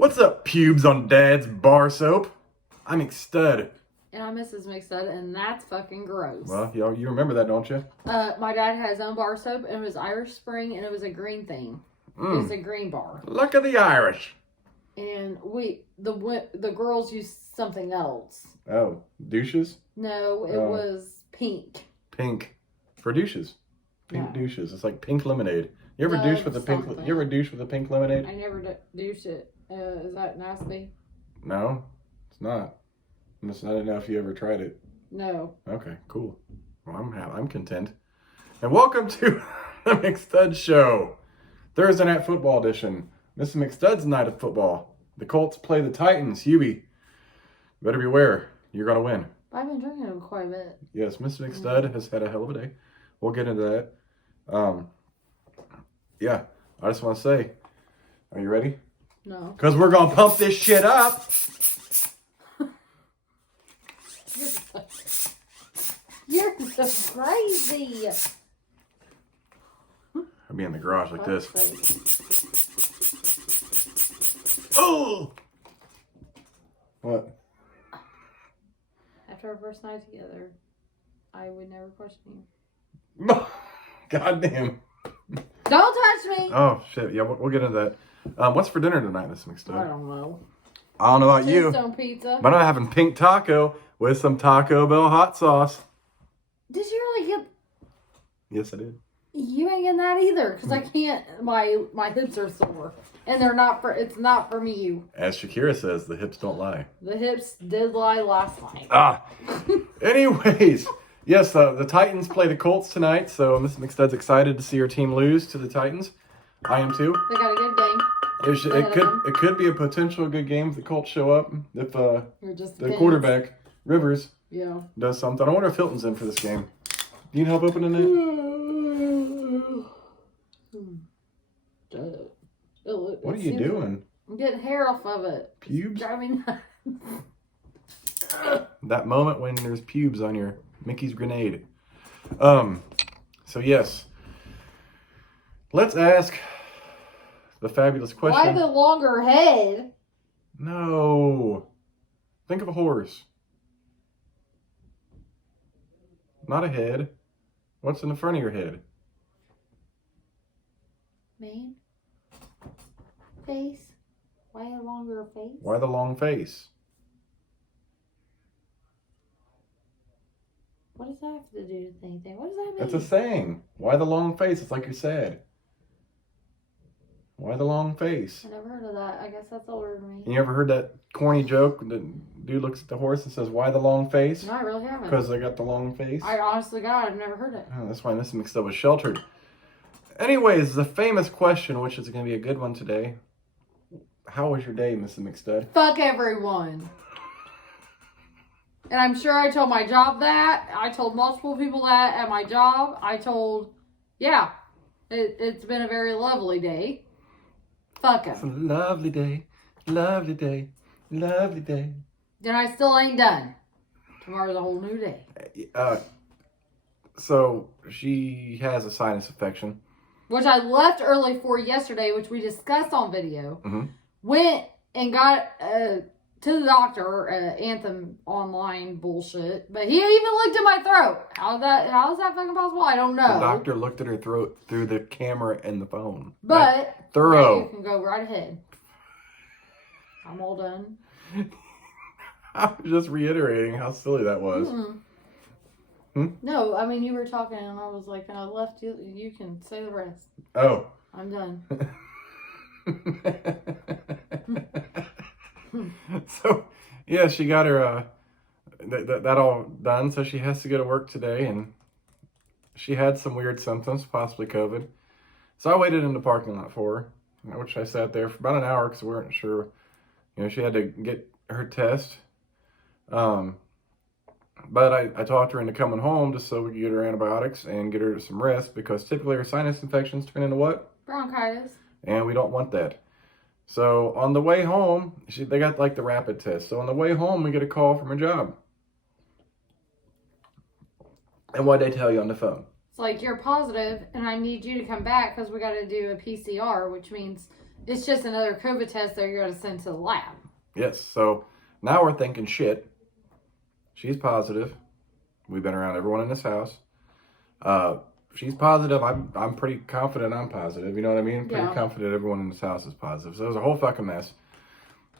What's up, pubes on Dad's bar soap? I'm McStud. And I'm Mrs. McStud, and that's fucking gross. Well, you remember that, don't you? My dad had his own bar soap, and it was Irish Spring, and it was a green thing. It was a green bar. Look at the Irish. And the girls used something else. Oh, douches? No, it was pink. Pink. For douches. Pink No. douches. It's like pink lemonade. You ever No, douche with a pink? something. You ever douche with a pink lemonade? I never douche it. Is that nasty? No, it's not. I didn't know if you ever tried it. No. Okay, cool. Well, I'm content. And welcome to the McStud's Show, Thursday Night Football Edition. Mrs. McStud's Night of Football. The Colts play the Titans. Hubie, better beware. You're gonna win. I've been drinking it quite a bit. Yes, Mrs. McStud has had a hell of a day. We'll get into that. Yeah, I just want to say, are you ready? No. Because we're gonna pump this shit up. You're so crazy. I'll be in the garage like this. Crazy. Oh! What? After our first night together, I would never question you. God damn. Don't touch me! Oh, shit. Yeah, we'll get into that. What's for dinner tonight, Miss McStud? I don't know. I don't know about you, Tombstone pizza. but I'm having pink taco with some Taco Bell hot sauce. Did you really get... Yes, I did. You ain't getting that either, because I can't... My hips are sore. And they're not for... It's not for me. As Shakira says, the hips don't lie. The hips did lie last night. Anyways, yes, the Titans play the Colts tonight, so Miss McStud's excited to see her team lose to the Titans. I am too. They got a good game. It could be a potential good game if the Colts show up. If It just the depends. quarterback, Rivers, Yeah. does something. I wonder if Hilton's in for this game. Do you need help opening it? What are you doing? I'm getting hair off of it. Pubes? Driving nuts. That moment when there's pubes on your Mickey's grenade. So yes. Let's ask the fabulous question. Why the longer head? No. Think of a horse. Not a head. What's in the front of your head? Man. Face. Why a longer face? Why the long face? What does that have to do with anything? What does that mean? That's a saying. Why the long face? It's like you're sad. Why the long face? I never heard of that. I guess that's older than me. You ever heard that corny joke? The dude looks at the horse and says, "Why the long face?" No, I really haven't. Because they got the long face. I honestly, God, I've never heard it. Oh, that's why Mrs. McStud was sheltered. Anyways, the famous question, which is going to be a good one today. How was your day, Mrs. McStud? Fuck everyone. And I'm sure I told my job that. I told multiple people that at my job. It's been a very lovely day. Fuck It's a them. lovely day, lovely day, lovely day. And I still ain't done. Tomorrow's a whole new day. So she has a sinus infection. Which I left early for yesterday, which we discussed on video. Mm-hmm. Went and got to the doctor, Anthem online bullshit. But he even looked at my throat. How is that fucking possible? I don't know. The doctor looked at her throat through the camera and the phone. But thorough. You can go right ahead. I'm all done. I was just reiterating how silly that was. No, I mean, you were talking and I was like, and I left you. You can say the rest. Oh. I'm done. So, yeah, she got her that all done. So she has to go to work today, and she had some weird symptoms, possibly COVID. So I waited in the parking lot for her, which I sat there for about an hour because we weren't sure. You know, she had to get her test. But I talked her into coming home just so we could get her antibiotics and get her some rest, because typically her sinus infections turn into what? Bronchitis. And we don't want that. So on the way home, they got like the rapid test. So on the way home, we get a call from her job. And what'd they tell you on the phone? It's like, you're positive and I need you to come back because we got to do a PCR, which means It's just another COVID test that you're going to send to the lab. Yes. So now we're thinking, shit, she's positive. We've been around everyone in this house. She's positive. I'm pretty confident I'm positive. You know what I mean? Pretty confident everyone in this house is positive. So it was a whole fucking mess.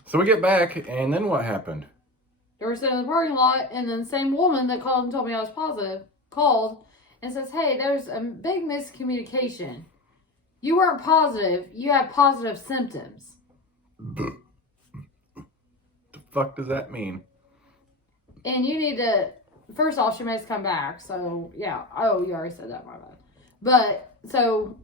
So we get back, and then what happened? They were sitting in the parking lot, and then the same woman that called and told me I was positive called and says, hey, there's a big miscommunication. You weren't positive. You had positive symptoms. The fuck does that mean? And you need to... First off, she made us come back. So, yeah. Oh, you already said that. My bad. But, so,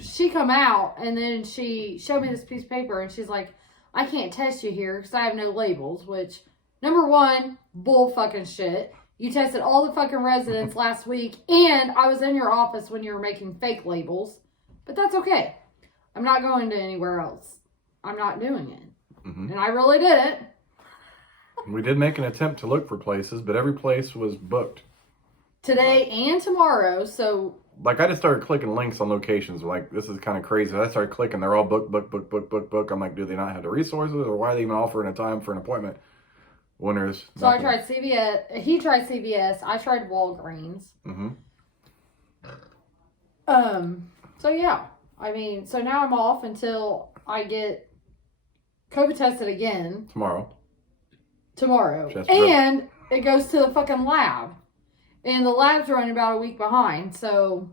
she come out, and then she showed me this piece of paper, and she's like, I can't test you here because I have no labels, which, number one, bull fucking shit. You tested all the fucking residents last week, and I was in your office when you were making fake labels. But that's okay. I'm not going to anywhere else. I'm not doing it. And I really didn't. We did make an attempt to look for places, but every place was booked. Today and tomorrow, so... Like, I just started clicking links on locations. Like, this is kind of crazy. I started clicking. They're all book. I'm like, do they not have the resources? Or why are they even offering a time for an appointment when there's So nothing? I tried CVS. He tried CVS. I tried Walgreens. So, yeah. I mean, so now I'm off until I get COVID tested again. Tomorrow. And it goes to the fucking lab. And the lab's running about a week behind, so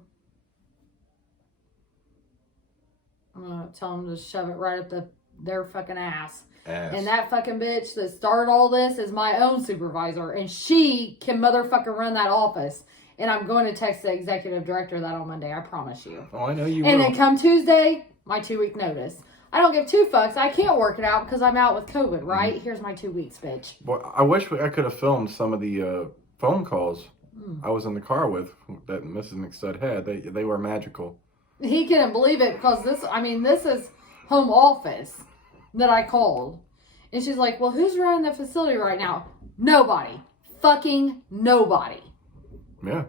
I'm going to tell them to shove it right up their fucking ass. And that fucking bitch that started all this is my own supervisor, and she can motherfucking run that office. And I'm going to text the executive director that on Monday, I promise you. Oh, I know you will. And then come Tuesday, my 2-week notice. I don't give two fucks. I can't work it out because I'm out with COVID, right? Here's my 2 weeks, bitch. Well, I wish I could have filmed some of the phone calls I was in the car with that Mrs. McStud had. They were magical. He couldn't believe it because this is home office that I called. And she's like, well, who's running the facility right now? Nobody. Fucking nobody. Yeah.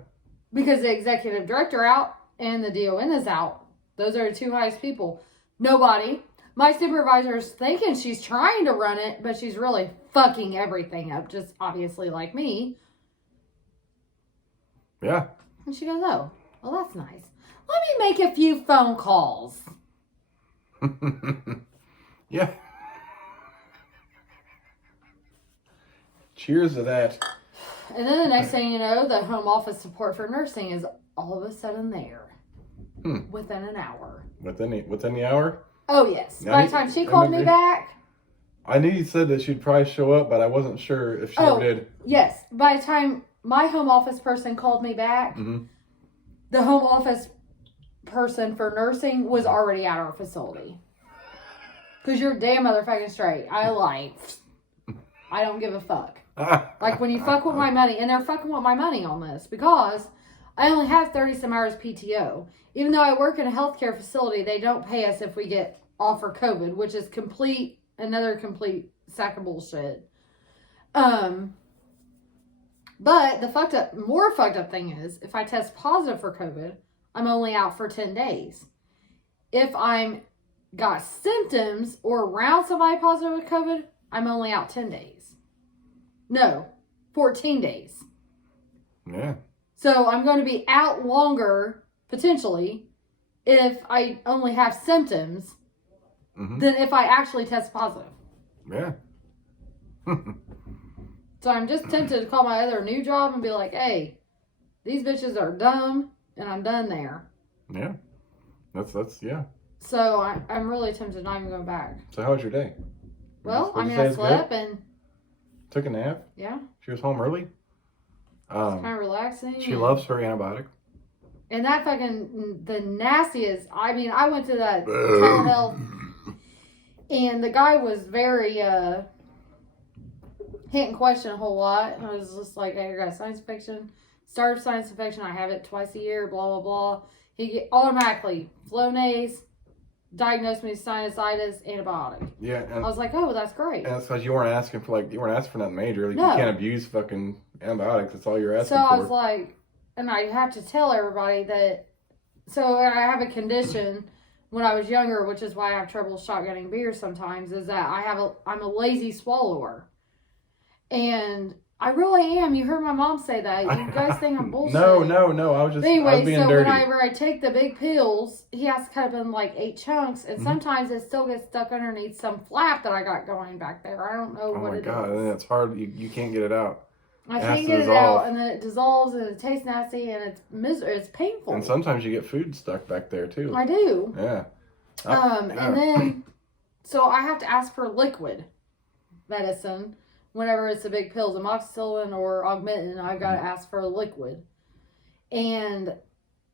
Because the executive director out and the DON is out. Those are the two highest people. Nobody. My supervisor's thinking she's trying to run it, but she's really fucking everything up. Just obviously like me. Yeah. And she goes, oh, well, that's nice. Let me make a few phone calls. Yeah. Cheers to that. And then the next thing you know, the home office support for nursing is all of a sudden there. Within an hour. Within the hour? Oh, yes. By the time she called me back. I knew you said that she'd probably show up, but I wasn't sure if she ever did. Yes. By the time my home office person called me back, the home office person for nursing was already at our facility. Because you're damn motherfucking straight. I don't give a fuck. Like when you fuck with my money, and they're fucking with my money on this because I only have 30 some hours PTO. Even though I work in a healthcare facility, they don't pay us if we get off for COVID, which is another complete sack of bullshit. But the more fucked up thing is, if I test positive for COVID, I'm only out for 10 days. If I'm got symptoms or around somebody positive with COVID, I'm only out 10 days. No, 14 days. Yeah. So I'm going to be out longer, potentially, if I only have symptoms than if I actually test positive. Yeah. So I'm just tempted to call my other new job and be like, hey, these bitches are dumb, and I'm done there. Yeah. That's yeah. So I'm really tempted not even going back. So how was your day? Well, I slept and... Took a nap? Yeah. She was home early? It's kind of relaxing. She loves her antibiotic. And that fucking, the nastiest, I went to that telehealth, and the guy was very, he didn't question a whole lot. I was just like, hey, you got a sinus infection. Started sinus infection. I have it twice a year, blah, blah, blah. He automatically, Flonase, diagnosed me with sinusitis, antibiotic. Yeah. And I was like, oh, that's great. And that's because you weren't asking for nothing major. Like, no. You can't abuse fucking antibiotics. That's all you're asking for. So I was like, and I have to tell everybody that, so I have a condition when I was younger, which is why I have trouble shotgunning beer sometimes, is that I'm a lazy swallower. And I really am. You heard my mom say that. You guys think I'm bullshit. No. I was Anyway, being so dirty. whenever I take the big pills, he has to cut up in like 8 chunks, and sometimes it still gets stuck underneath some flap that I got going back there. I don't know what it is. Oh my God, and it's hard. You can't get it out. I can't get it out, and then it dissolves, and it tastes nasty, and it's painful. And sometimes you get food stuck back there too. I do. Yeah. And then, so I have to ask for liquid medicine whenever it's the big pills, amoxicillin or augmentin. I've got to ask for a liquid, and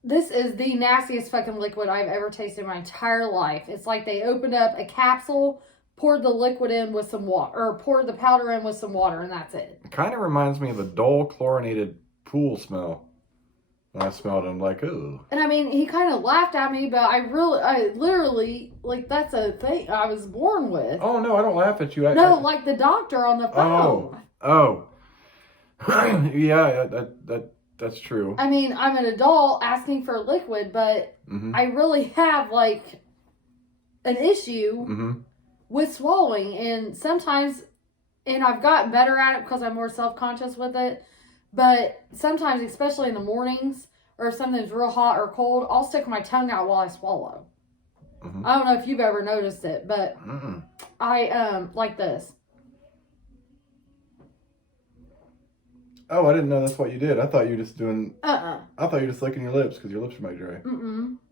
this is the nastiest fucking liquid I've ever tasted in my entire life. It's like they opened up a capsule, poured the liquid in with some water, or poured the powder in with some water, and that's it. It kind of reminds me of a dull chlorinated pool smell. When I smelled it, I'm like, ooh. And I mean, he kind of laughed at me, but I literally, like, that's a thing I was born with. Oh, no, I don't laugh at you. Like the doctor on the phone. Oh. Yeah, that's true. I mean, I'm an adult asking for liquid, but I really have, like, an issue with swallowing. And sometimes, and I've gotten better at it because I'm more self-conscious with it. But sometimes, especially in the mornings, or if something's real hot or cold, I'll stick my tongue out while I swallow. I don't know if you've ever noticed it, but I like this. Oh, I didn't know that's what you did. I thought you were just doing... I thought you were just licking your lips because your lips might dry.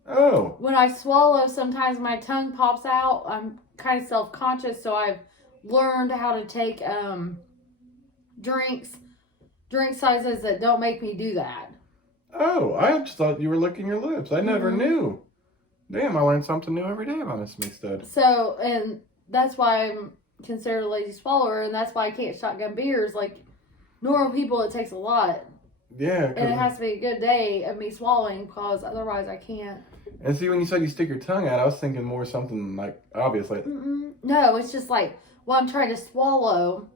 Oh. When I swallow, sometimes my tongue pops out. I'm kind of self-conscious, so I've learned how to take drink sizes that don't make me do that. Oh, I just thought you were licking your lips. I never knew. Damn, I learned something new every day about Miss McStud. So, and that's why I'm considered a lazy swallower, and that's why I can't shotgun beers. Like, normal people, it takes a lot. Yeah. And it has to be a good day of me swallowing, because otherwise I can't. And see, when you said you stick your tongue out, I was thinking more something like, obviously. No, it's just like, while I'm trying to swallow,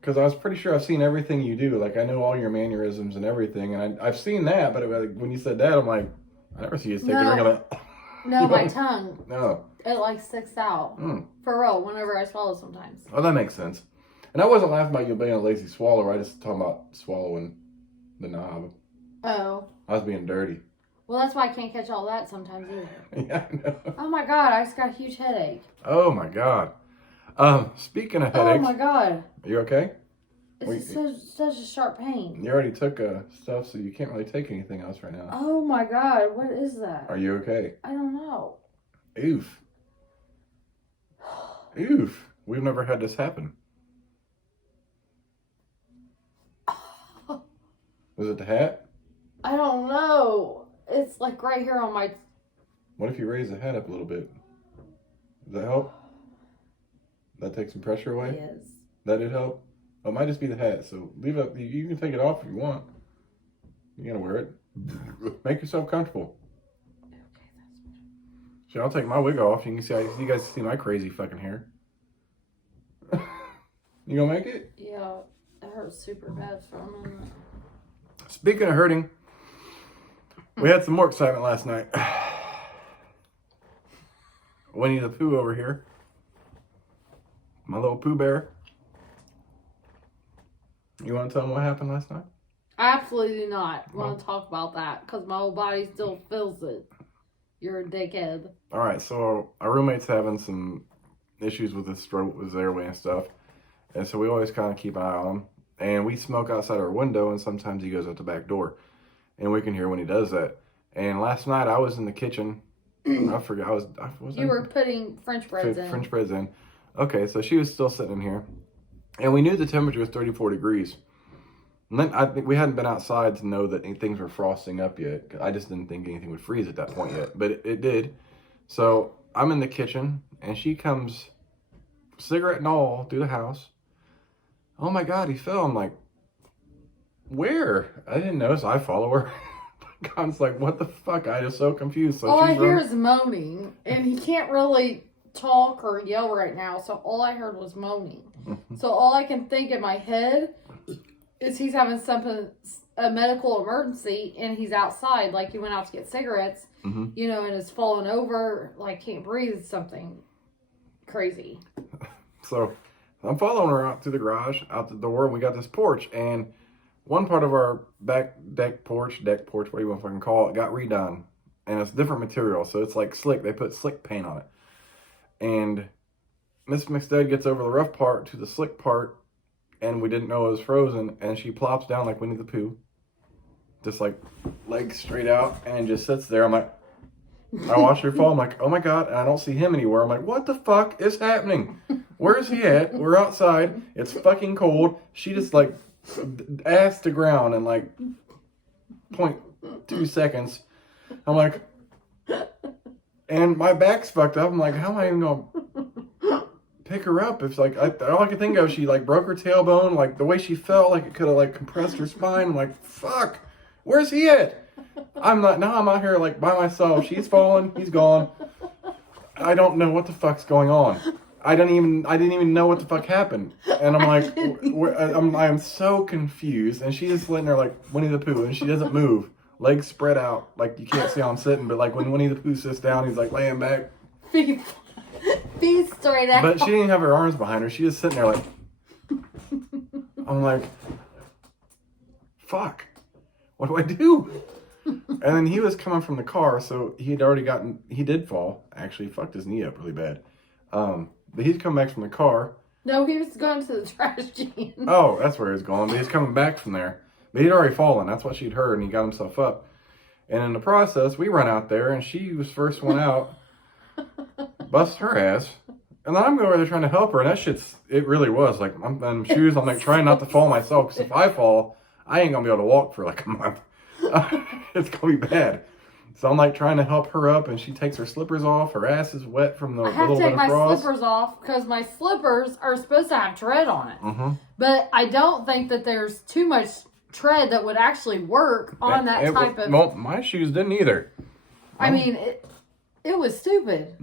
because I was pretty sure I've seen everything you do. Like, I know all your mannerisms and everything. And I've seen that, but when you said that, I'm like, I never see you take a drink of it. No, my tongue. No. It, like, sticks out. For real, whenever I swallow sometimes. Oh, that makes sense. And I wasn't laughing about you being a lazy swallower. I just talking about swallowing the knob. Oh. I was being dirty. Well, that's why I can't catch all that sometimes either. Yeah, I know. Oh, my God. I just got a huge headache. Oh, my God. Speaking of headaches. Oh, my God. Are you okay? It's such a sharp pain. You already took stuff, so you can't really take anything else right now. Oh, my God. What is that? Are you okay? I don't know. Oof. Oof. We've never had this happen. Was it the hat? I don't know. It's like right here on my... What if you raise the hat up a little bit? Does that help? That takes some pressure away? Yes. That did help? Oh, it might just be the hat, so leave it up. You can take it off if you want. You gotta wear it. Make yourself comfortable. Okay, that's better. So I'll take my wig off. You guys can see my crazy fucking hair. You gonna make it? Yeah, it hurts super bad for a minute. Speaking of hurting, we had some more excitement last night. Winnie the Pooh over here. My little Pooh Bear. You want to tell them what happened last night? I absolutely do not want to talk about that because my whole body still feels it. You're a dickhead. All right, so our roommate's having some issues with his throat, with his airway and stuff. And so we always kind of keep an eye on him. And we smoke outside our window, and sometimes he goes out the back door. And we can hear when he does that. And last night I was in the kitchen. I forgot. You were putting French breads in. French breads in. Okay, so she was still sitting in here. And we knew the temperature was 34 degrees. And then I think we hadn't been outside to know that things were frosting up yet. I just didn't think anything would freeze at that point yet. But it did. So I'm in the kitchen, and she comes, cigarette and all, through the house. Oh my God, he fell. I'm like, where? I didn't notice. I follow her. God's like, what the fuck? I was so confused. So all I hear is moaning, and he can't really talk or yell right now, so all I heard was moaning. So all I can think in my head is he's having a medical emergency, and he's outside, like he went out to get cigarettes, and is falling over, like can't breathe, something crazy. So I'm following her out through the garage, out the door, and we got this porch, and one part of our back deck porch, what do you want to fucking call it, got redone. And it's different material, so it's like slick. They put slick paint on it. And Miss McStud gets over the rough part to the slick part, and we didn't know it was frozen, and she plops down like Winnie the Pooh. Just like legs straight out, and just sits there. I'm like, I watch her fall. I'm like, oh my God. And I don't see him anywhere. I'm like, what the fuck is happening? Where's he at? We're outside. It's fucking cold. She just like ass to ground in like 0.2 seconds. I'm like, and my back's fucked up. I'm like, how am I even gonna pick her up? It's like, all I could think of, she like broke her tailbone. Like the way she fell, like it could have like compressed her spine. I'm like, fuck, where's he at? I'm out here like by myself. She's fallen, he's gone. I don't know what the fuck's going on. I didn't even know what the fuck happened. And I'm like, I'm so confused. And she's just sitting there like Winnie the Pooh, and she doesn't move. Legs spread out, like you can't see how I'm sitting, but like when Winnie the Pooh sits down, he's like laying back. Feet straight out. But she didn't have her arms behind her. She was sitting there like, I'm like, fuck, what do I do? And then he was coming from the car, so he did fall. Actually, he fucked his knee up really bad. But he's come back from the car. No, he was going to the trash can. Oh, that's where he was going, but he's coming back from there. But he'd already fallen. That's what she'd heard, and he got himself up. And in the process, we run out there, and she was first one out. Busts her ass. And then I'm going over there trying to help her, and it really was. Like, I'm in shoes. I'm like trying not to fall myself, because if I fall, I ain't going to be able to walk for like a month. It's going to be bad. So I'm like trying to help her up, and she takes her slippers off. Her ass is wet from the little bit of frost. I have to take my slippers off because my slippers are supposed to have tread on it. But I don't think that there's too much tread that would actually work on that type of... Well, my shoes didn't either. I mean, it was stupid.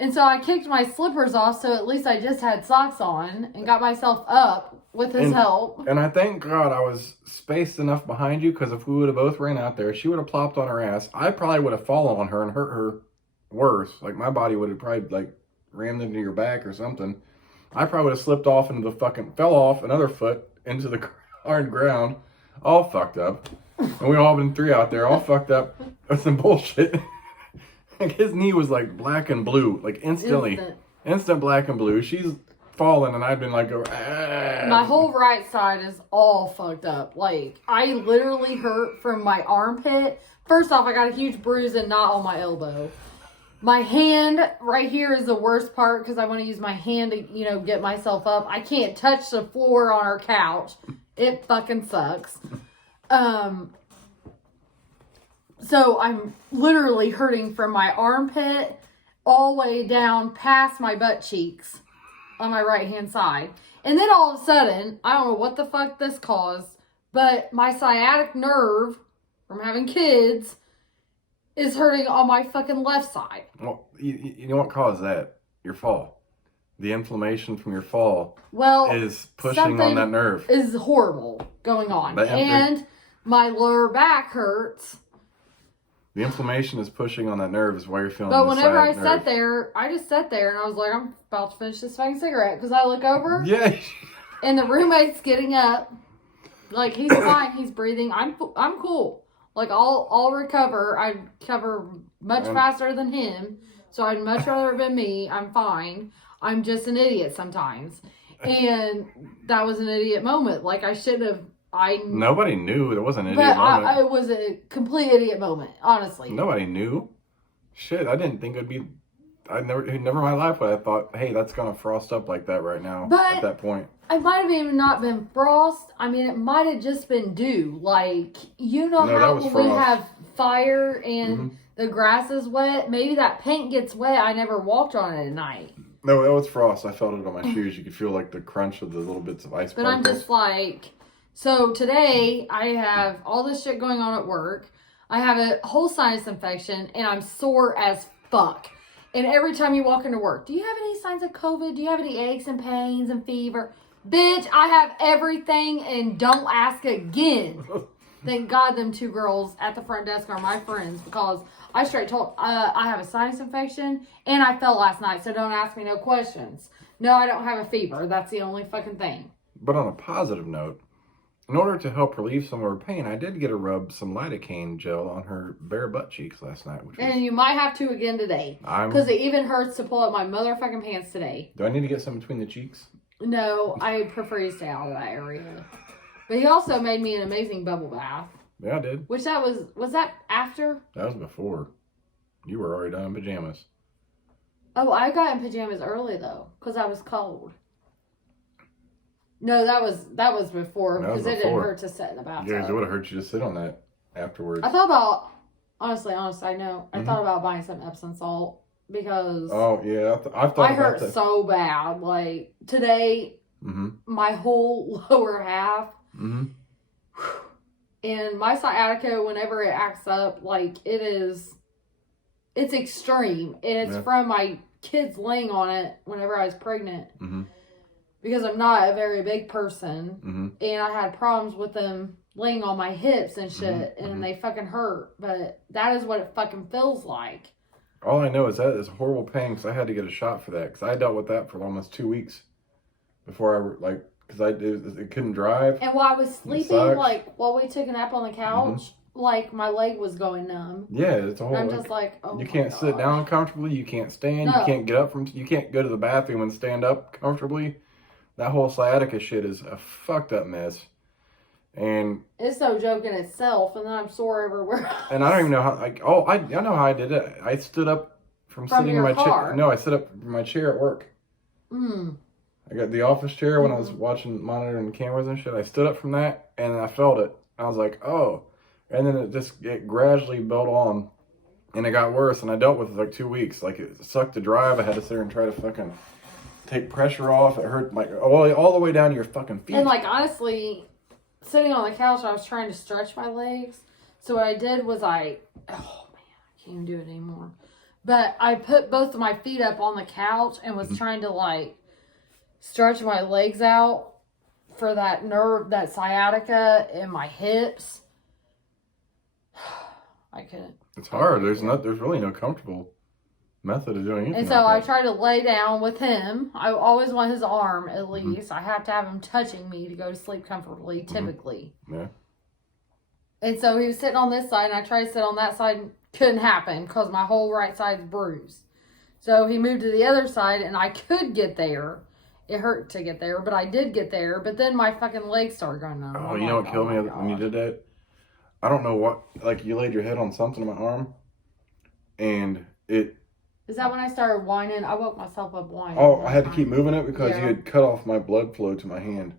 And so I kicked my slippers off, so at least I just had socks on and got myself up with his help. And I thank God I was spaced enough behind you, because if we would have both ran out there, she would have plopped on her ass. I probably would have fallen on her and hurt her worse. Like, my body would have probably, like, rammed into your back or something. I probably would have slipped off into fell off another foot into the hard ground, all fucked up. And we all been three out there, all fucked up with some bullshit. Like, his knee was, like, black and blue, like, instantly. Instant black and blue. She's fallen, and I've been like, my whole right side is all fucked up. Like, I literally hurt from my armpit. First off, I got a huge bruise and knot on my elbow. My hand right here is the worst part, because I want to use my hand to, get myself up. I can't touch the floor on our couch. It fucking sucks. So I'm literally hurting from my armpit all the way down past my butt cheeks on my right hand side. And then all of a sudden, I don't know what the fuck this caused, but my sciatic nerve from having kids is hurting on my fucking left side. Well, you know what caused that? Your fall. The inflammation from your fall is pushing on that nerve. Is horrible going on. And my lower back hurts. The inflammation is pushing on that nerve is why you're feeling But whenever I sat there, I just sat there and I was like, I'm about to finish this fucking cigarette. Because I look over. Yeah. And the roommate's getting up. Like, he's fine. He's breathing. I'm cool. Like, I'll recover. I'd recover much faster than him. So I'd much rather have been me. I'm fine. I'm just an idiot sometimes. And that was an idiot moment. Like, I should have... Nobody knew. It wasn't an idiot moment. It was a complete idiot moment, honestly. Nobody knew. Shit, I didn't think it'd be... never in my life would I thought, hey, that's gonna frost up like that right now at that point. It might have even not been frost. I mean, it might have just been dew. Like, how when we have fire and the grass is wet, maybe that paint gets wet. I never walked on it at night. No, it was frost. I felt it on my shoes. You could feel like the crunch of the little bits of ice. But particles. I'm just like... So today, I have all this shit going on at work. I have a whole sinus infection, and I'm sore as fuck. And every time you walk into work, do you have any signs of COVID? Do you have any aches and pains and fever? Bitch, I have everything and don't ask again. Thank God them 2 girls at the front desk are my friends because I straight told I have a sinus infection and I fell last night, so don't ask me no questions. No, I don't have a fever. That's the only fucking thing. But on a positive note, in order to help relieve some of her pain, I did get her rub some lidocaine gel on her bare butt cheeks last night. And you might have to again today. Because it even hurts to pull up my motherfucking pants today. Do I need to get some between the cheeks? No, I prefer you stay out of that area. But he also made me an amazing bubble bath. Yeah, I did. Which was that after? That was before. You were already done in pajamas. Oh, I got in pajamas early though, because I was cold. No, that was before, because it didn't hurt to sit in the bathtub. Yeah, it would have hurt you to sit on that afterwards. I thought about, honestly, I know. I thought about buying some Epsom salt because. Oh yeah, I've thought about that. I hurt so bad. Like today, my whole lower half. And my sciatica, whenever it acts up, like it's extreme, and it's from my kids laying on it whenever I was pregnant. Because I'm not a very big person, and I had problems with them laying on my hips and shit, and they fucking hurt. But that is what it fucking feels like. All I know is that is horrible pain because I had to get a shot for that because I dealt with that for almost 2 weeks before because it couldn't drive. And while I was sleeping, while we took a nap on the couch, my leg was going numb. Yeah, it's a whole. And I'm just oh, you can't sit down comfortably. You can't stand. No. You can't get up you can't go to the bathroom and stand up comfortably. That whole sciatica shit is a fucked up mess. And it's no joke in itself, and then I'm sore everywhere. And I don't even know how. I know how I did it. I stood up from sitting in my chair. No, I stood up from my chair at work. I got the office chair when I was watching monitoring cameras and shit. I stood up from that, and I felt it. I was like, oh. And then it gradually built on, and it got worse. And I dealt with it for 2 weeks. Like it sucked to drive. I had to sit there and try to fucking take pressure off. It hurt all the way down to your fucking feet. And honestly, sitting on the couch, I was trying to stretch my legs. So what I did was oh man, I can't even do it anymore. But I put both of my feet up on the couch and was trying to stretch my legs out for that nerve, that sciatica in my hips. I couldn't. It's hard. There's really no comfortable method of doing anything. And so I try to lay down with him. I always want his arm at least. I have to have him touching me to go to sleep comfortably, typically. Yeah. And so he was sitting on this side, and I tried to sit on that side, and couldn't happen because my whole right side's bruised. So he moved to the other side, and I could get there. It hurt to get there, but I did get there. But then my fucking legs started going numb. Oh, you know what killed me when you did that? I don't know what, you laid your head on something in my arm, and it... Is that when I started whining? I woke myself up whining. Oh, I had to keep moving it because you had cut off my blood flow to my hand.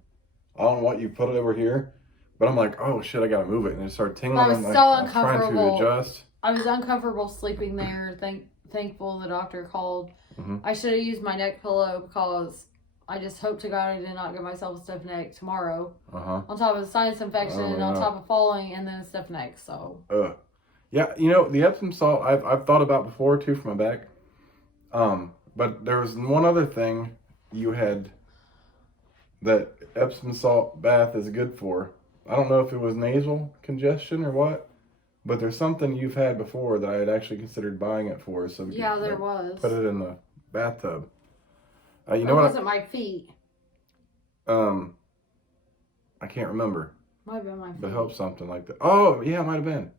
I don't know what you put it over here, but I'm like, oh shit, I gotta move it, and it started tingling. I was so uncomfortable. Trying to adjust. I was uncomfortable sleeping there. Thankful the doctor called. I should have used my neck pillow because I just hope to God I did not give myself a stiff neck tomorrow. On top of the sinus infection, on top of falling, and then a stiff neck. So. Yeah, the Epsom salt I've thought about before too for my back. But there was one other thing you had that Epsom salt bath is good for. I don't know if it was nasal congestion or what, but there's something you've had before that I had actually considered buying it for. So there was. Put it in the bathtub. It wasn't my feet. I can't remember. Might have been my feet. But help something like that. Oh yeah, it might have been.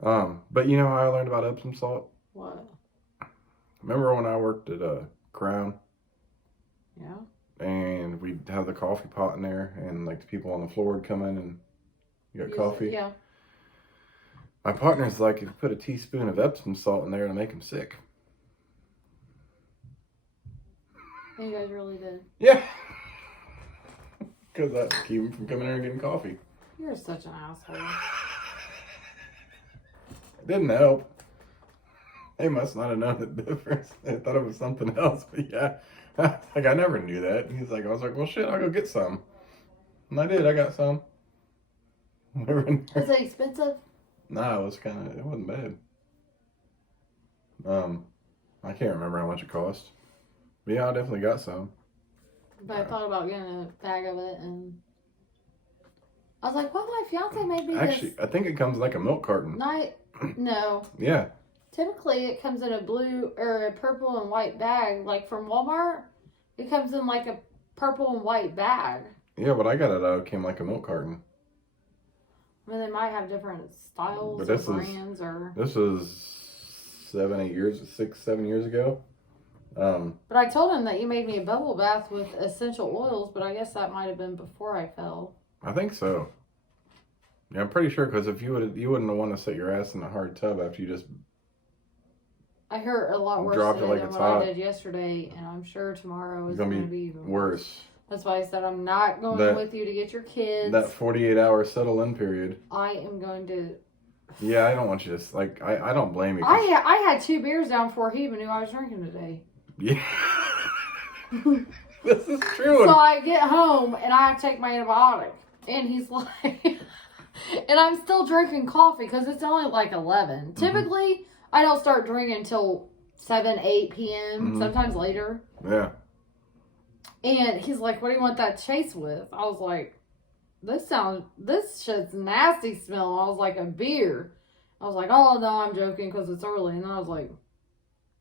But you know how I learned about Epsom salt? What? Remember when I worked at Crown? Yeah. And we'd have the coffee pot in there, and the people on the floor would come in and you got coffee. Yeah. My partner's like, if you put a teaspoon of Epsom salt in there, it'll make him sick. You guys really did. Yeah. Because that keep him from coming in and getting coffee. You're such an asshole. It didn't help. They must not have known the difference. They thought it was something else. But yeah, I never knew that. I was like, well, shit, I'll go get some. And I did. I got some. Was it expensive? Nah, it wasn't bad. I can't remember how much it cost. But yeah, I definitely got some. But I thought about getting a bag of it, and I was like, well, my fiance made me Actually, I think it comes like a milk carton. No. Yeah. Typically, it comes in a blue or a purple and white bag, like from Walmart. It comes in like a purple and white bag. Yeah, but I got it came like a milk carton. I mean, they might have different styles But or this brands This was 6, 7 years ago. But I told him that you made me a bubble bath with essential oils, but I guess that might have been before I fell. I think so. Yeah, I'm pretty sure because if you wouldn't want to sit your ass in a hard tub after you just. I hurt a lot worse Dropped it today like than it's what I hot. did yesterday, and I'm sure tomorrow is Gonna going to be even worse. That's why I said I'm not going with you to get your kids. That 48-hour settle-in period. I am going to. Yeah, I don't want you to like. I don't blame you. I had 2 beers down before he even knew I was drinking today. Yeah. This is true. So I get home and I have to take my antibiotic, and he's like, and I'm still drinking coffee because it's only like 11. Mm-hmm. Typically, I don't start drinking until 7, 8 p.m. Mm-hmm. Sometimes later. Yeah. And he's like, what do you want that chase with? I was like, this shit's nasty smell. I was like, a beer. I was like, oh, no, I'm joking because it's early. And I was like,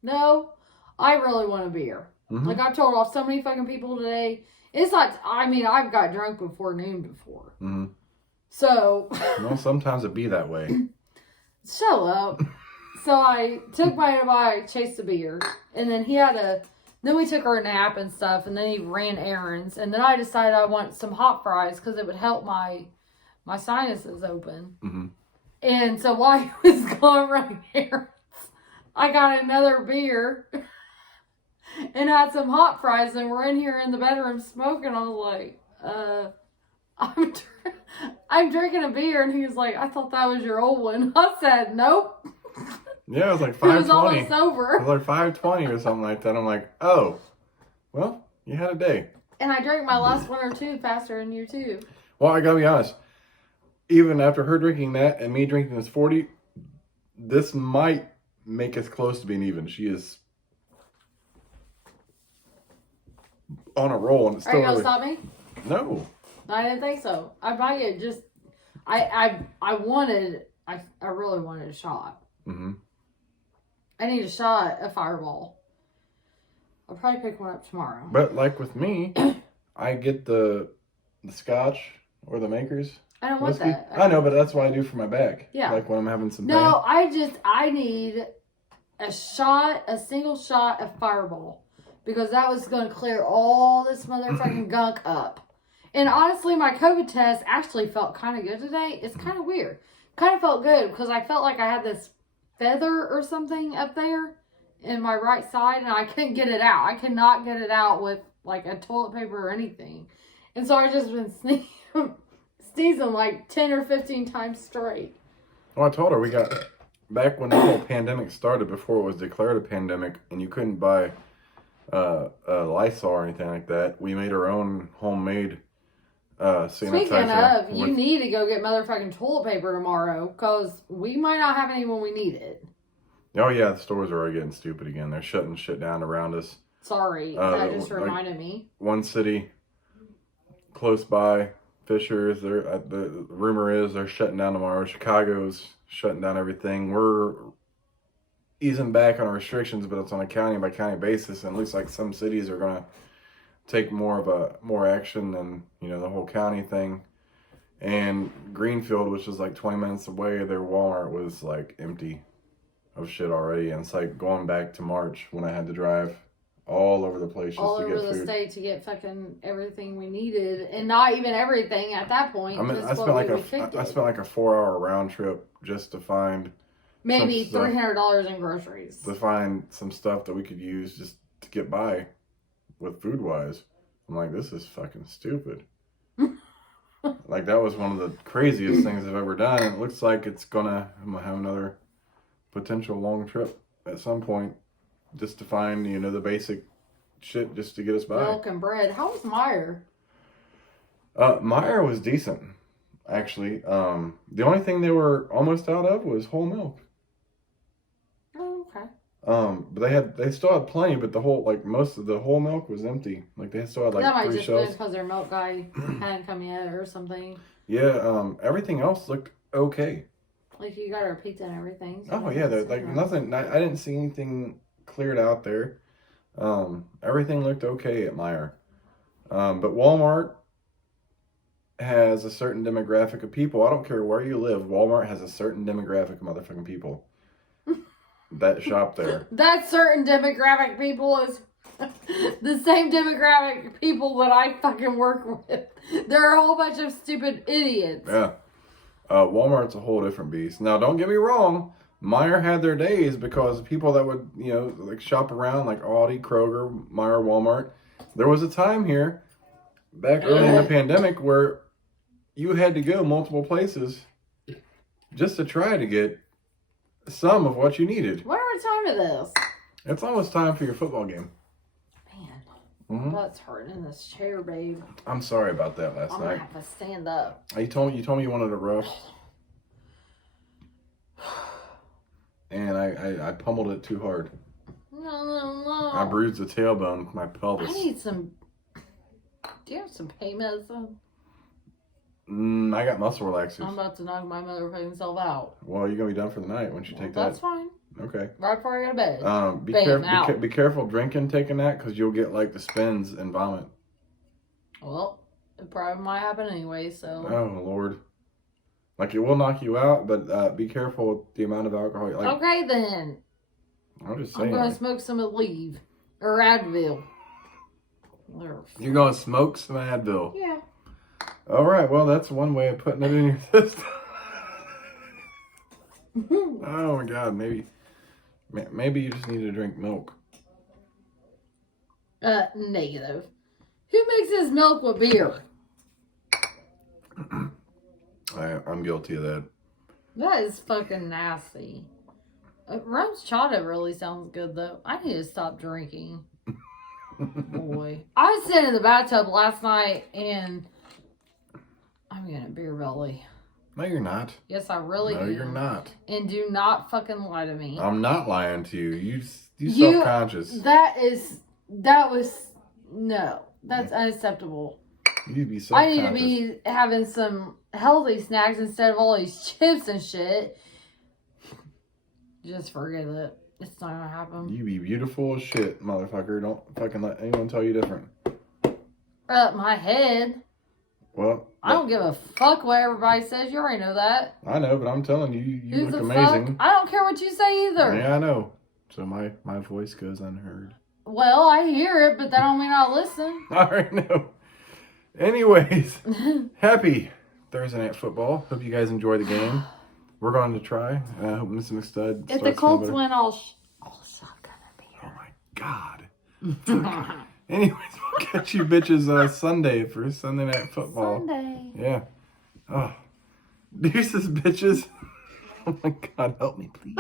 no, I really want a beer. Mm-hmm. Like, I've told off so many fucking people today. It's not, I mean, I've got drunk before noon before. Mm-hmm. So. Well, sometimes it be that way. Shut up. So I took my antibiotic, chased a beer. And then then we took our nap and stuff, and then he ran errands. And then I decided I want some hot fries because it would help my sinuses open. Mm-hmm. And so while he was going running errands, I got another beer and had some hot fries, and we're in here in the bedroom smoking. I was like, I'm drinking a beer, and he was like, I thought that was your old one. I said, nope. Yeah, it was like 5:20. It was almost over. It was like 5:20 or something like that. I'm like, oh, well, you had a day. And I drank my last one or two faster than you too. Well, I gotta be honest. Even after her drinking that and me drinking this 40, this might make us close to being even. She is on a roll, and it's still. Are you gonna stop me? No. I didn't think so. I might get just. I really wanted a shot. Mm-hmm. I need a shot of Fireball. I'll probably pick one up tomorrow. But like with me, I get the Scotch or the Makers. I don't want that. I know, but that's what I do for my back. Yeah. Like when I'm having some pain. No, I need a single shot of Fireball. Because that was going to clear all this motherfucking gunk up. And honestly, my COVID test actually felt kind of good today. It's kind of weird. Kind of felt good because I felt like I had this feather or something up there in my right side, and I couldn't get it out. I could not get it out with like a toilet paper or anything. And so I just been sneezing like 10 or 15 times straight. Well, I told her we got back when the whole pandemic started, before it was declared a pandemic, and you couldn't buy Lysol or anything like that. We made our own homemade sanitizer. Speaking of, you need to go get motherfucking toilet paper tomorrow, because we might not have any when we need it. Oh yeah, the stores are already getting stupid again. They're shutting shit down around us. Sorry, that just reminded me. One city close by, Fishers, the rumor is they're shutting down tomorrow. Chicago's shutting down everything. We're easing back on restrictions, but it's on a county by county basis, and it looks like some cities are gonna take more action than the whole county thing. And Greenfield, which is like 20 minutes away, their Walmart was like empty of shit already, and it's like going back to March when I had to drive all over the place just to get food. All over the state to get fucking everything we needed, and not even everything at that point. I mean, I spent like a 4-hour round trip just to find maybe $300 in groceries. To find some stuff that we could use just to get by with food wise. I'm like, this is fucking stupid. Like, that was one of the craziest things I've ever done. And it looks like I'm gonna have another potential long trip at some point just to find, the basic shit just to get us by. Milk and bread. How was Meijer? Meijer was decent, actually. The only thing they were almost out of was whole milk. Oh, okay. But they still had plenty, but most of the whole milk was empty. Like they still had that might 3 just shelves. been because their milk guy hadn't come yet or something. Yeah. Everything else looked okay. Like you got our pizza and everything. So Oh yeah, like nothing. I didn't see anything cleared out there. Everything looked okay at Meijer. But Walmart has a certain demographic of people. I don't care where you live. Walmart has a certain demographic of motherfucking people that shop there. That certain demographic people is the same demographic people that I fucking work with. They're a whole bunch of stupid idiots. Yeah. Walmart's a whole different beast. Now, don't get me wrong. Meijer had their days because people that would, like shop around like Aldi, Kroger, Meijer, Walmart. There was a time here back early in the pandemic where you had to go multiple places just to try to get some of what you needed. What time it is? It's almost time for your football game. Man, that's hurting in this chair, babe. I'm sorry about that last I'm night. gonna have to stand up. You told me you wanted a rough, and I pummeled it too hard. No. I bruised the tailbone with my I pelvis. need some. Do you have some pain medicine? I got muscle relaxers. I'm about to knock my motherfucking self out. Well, you're gonna be done for the night once you take that. That's fine. Okay. Right before I go to bed. Be careful drinking, taking that, because you'll get like the spins and vomit. Well, it probably might happen anyway, so. Oh Lord. Like it will knock you out, but be careful with the amount of alcohol. Like, Okay then. I'm just saying. I'm gonna smoke some Aleve or Advil. You're gonna smoke some Advil. Yeah. All right. Well, that's one way of putting it in your system. Oh my God. Maybe you just need to drink milk. Negative. Who mixes milk with beer? I'm guilty of that. That is fucking nasty. Rum's chata really sounds good though. I need to stop drinking. Boy. I was sitting in the bathtub last night and I'm getting a beer belly. No, you're not. Yes, I really am. No, you're not. And do not fucking lie to me. I'm not lying to you. You self-conscious. That's unacceptable. You'd be I self-conscious. need to be having some healthy snacks instead of all these chips and shit. Just forget it. It's not gonna happen. You be beautiful as shit, motherfucker. Don't fucking let anyone tell you different. My head. Well, I don't give a fuck what everybody says. You already know that. I know, but I'm telling you, you Who look the amazing. fuck? I don't care what you say either. Yeah, I know. So my voice goes unheard. Well, I hear it, but that don't mean I listen. I already know. Anyways, happy Thursday night football. Hope you guys enjoy the game. We're going to try. I hope Mr. McStud. If the Colts win, I'll shotgun a beer. Oh my God. Anyways, we'll catch you bitches Sunday for Sunday night football. Sunday. Yeah. Oh. Deuces, bitches. Oh my God, help me, please.